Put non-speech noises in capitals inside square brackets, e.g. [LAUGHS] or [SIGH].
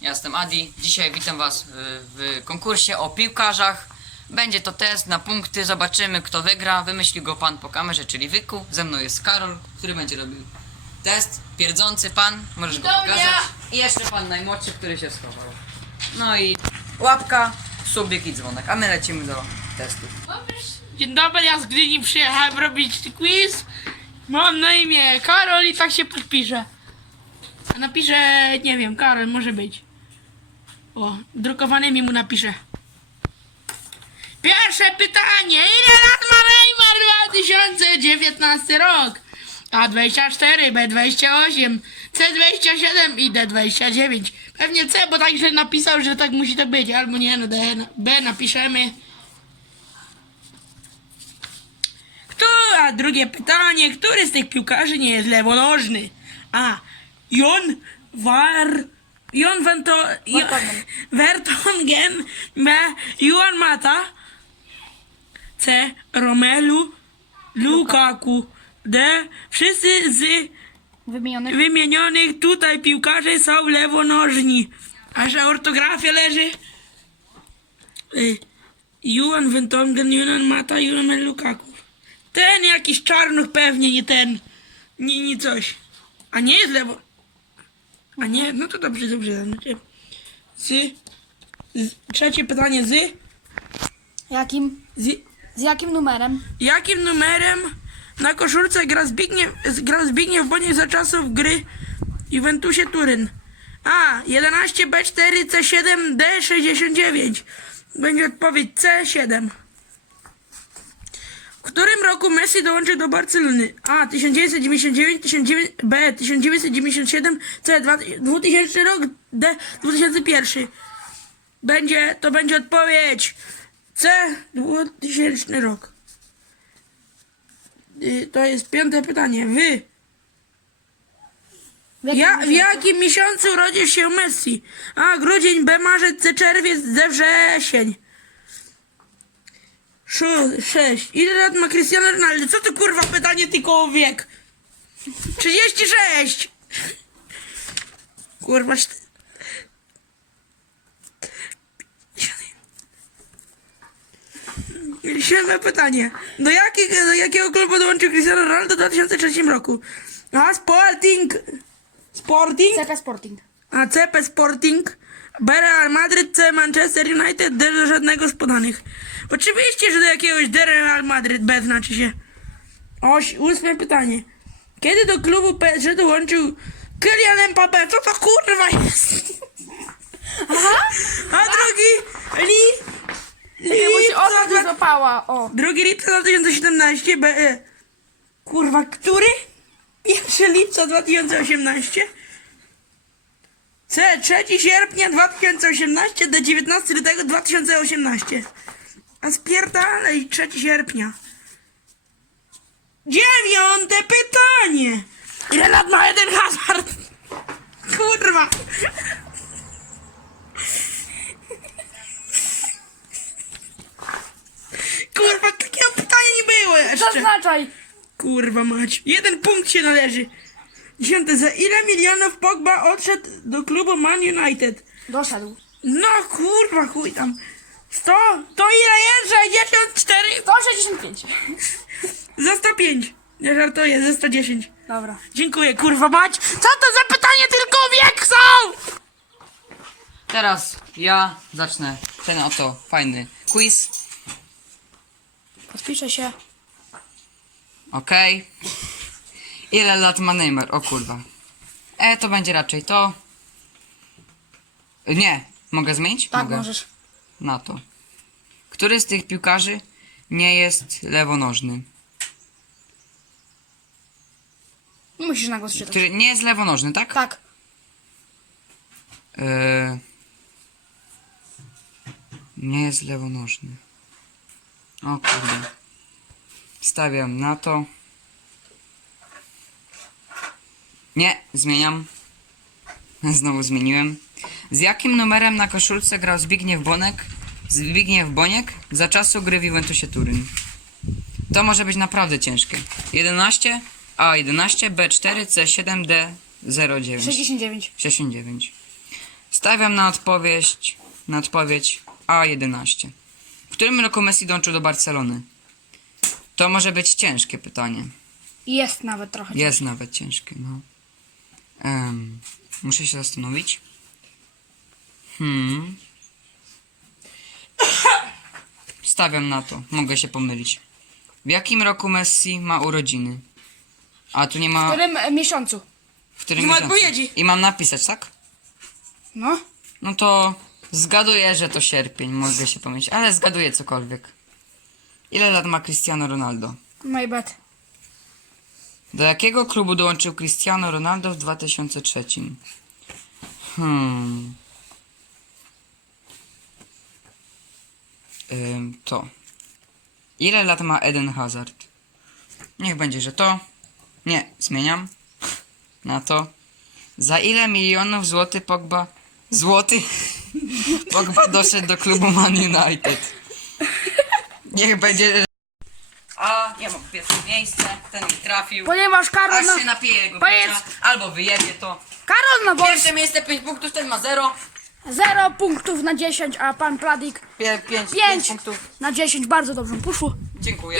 Ja jestem Adi. Dzisiaj witam Was w, konkursie o piłkarzach. Będzie to test na punkty. Zobaczymy, kto wygra. Wymyślił go pan po kamerze, czyli Wyku. Ze mną jest Karol, który będzie robił test. Pierdzący pan. Możesz go pokazać. I jeszcze pan najmłodszy, który się schował. No i łapka, subik i dzwonek. A my lecimy do testu. Dzień dobry, ja z Gdyni przyjechałem robić quiz. Mam na imię Karol i tak się podpiszę. A napiszę, nie wiem, Karol może być. O, drukowanymi mu napiszę. Pierwsze pytanie. Ile lat ma Neymar 2019 rok? A24, B28, C27 i D29. Pewnie C, bo tak źle napisał, że tak musi to być. Albo nie, no D, B napiszemy. Kto, a drugie pytanie, który z tych piłkarzy nie jest lewonożny? A. Jon War... Jon [LAUGHS] Vertonghen. B. Juan Mata. C. Romelu Lukaku. D. Wszyscy z Wymienionych. wymienionych tutaj piłkarzy są lewonożni. A że ortografia leży... Y, Juan Vertonghen, Juan Mata, Juan Lukaku. Ten jakiś czarnuch pewnie, nie ten. Nie, nie coś. A nie jest lewo. A nie, no to dobrze, dobrze. Znaczy, z, z, trzecie pytanie z, Jakim? z Z jakim numerem? jakim numerem na koszulce gra Zbigniew, grał Zbigniew Boniek za czasów gry Juventusie Turyn? A. 11 B4 C7 D69. Będzie odpowiedź C7. W którym roku Messi dołączył do Barcelony? A. 1999, 1900, B. 1997, C. 2000 rok, D. 2001. Będzie, to będzie odpowiedź C. 2000 rok. Y, To jest piąte pytanie. Wy. W jakim Ja, w miesiącu? jakim miesiącu urodził się Messi? A. Grudzień, B. Marzec, C. Czerwiec, D. Wrzesień. Szu- Sześć. Ile lat ma Cristiano Ronaldo? Co to kurwa pytanie tylko o wiek? 36! Kurwa. Siódme pytanie. Do, jakich, do jakiego klubu dołączył Cristiano Ronaldo w 2003 roku? A. Sporting. Sporting. CP Sporting. A CP Sporting, B Real Madryt, C Manchester United, D do żadnego z podanych. Oczywiście, że do jakiegoś Real Madryt, B znaczy się. Oś, ósme pytanie. Kiedy do klubu PSG dołączył Kylian Mbappé? Co to kurwa jest? A drugi Li... Się Lipca od dwa- złapała. O. Drugi lipca 2017, B... e, Kurwa, który? 1 lipca 2018. C. 3 sierpnia 2018 do 19 lutego 2018. A spierdalej 3 sierpnia. Dziewiąte pytanie. Ile lat ma jeden hazard? Kurwa. Kurwa, takiego pytania nie było jeszcze. Zaznaczaj. Kurwa mać. Jeden punkt się należy. Dziesiąte. Za ile milionów Pogba odszedł do klubu Man United? Doszedł. No kurwa, chuj tam. 100? To ile jest? 64? 165. Za 105. Nie żartuję, za 110. Dobra. Dziękuję, kurwa mać. Co to za pytanie tylko wiek są? Teraz ja zacznę ten oto fajny quiz. Podpiszę się. Okej. Ile lat ma Neymar? O kurwa. E, to będzie raczej to. Nie. Mogę zmienić? Tak, Mogę. możesz. Na to. Który z tych piłkarzy nie jest lewonożny? Musisz na głos czytać. Który nie jest lewonożny, tak? Tak. E, nie jest lewonożny. O kurde. Stawiam na to. Nie, zmieniam. [LAUGHS] Znowu zmieniłem. Z jakim numerem na koszulce grał Zbigniew Bonek? Zbigniew Boniek za czasu gry w Juventusie Turyn. To może być naprawdę ciężkie. 11, A11, B4, C7, D09. 69. 69. Stawiam na odpowiedź, na odpowiedź A11. W którym roku Messi dołączył do Barcelony? To może być ciężkie pytanie. Jest nawet trochę. Jest nawet ciężkie, no. Em, muszę się zastanowić. Hmm. Stawiam na to. Mogę się pomylić. W jakim roku Messi ma urodziny? A tu nie W ma. którym e, miesiącu? W którym Nie ma miesiącu? odpowiedzi. I mam napisać, tak? No. No to zgaduję, że to sierpień. Mogę się pomylić, ale zgaduję cokolwiek. Ile lat ma Cristiano Ronaldo? My bad. Do jakiego klubu dołączył Cristiano Ronaldo w 2003? Hmm. To. Ile lat ma Eden Hazard? Niech będzie, że to. Nie, zmieniam. Na to. Za ile milionów złotych Pogba... Złoty? [LAUGHS] Pogba doszedł do klubu Man United. Niech będzie... A, ja mam pierwsze miejsce, ten mi trafił. Ponieważ Karol Aż na... się napije jego Powiedz- albo wyjebie to. Karol na boss Pierwsze miejsce 5 punktów, ten ma 0. 0 punktów na 10, a pan Pladik 5 punktów. na 10. Bardzo dobrze mu poszło. Dziękuję.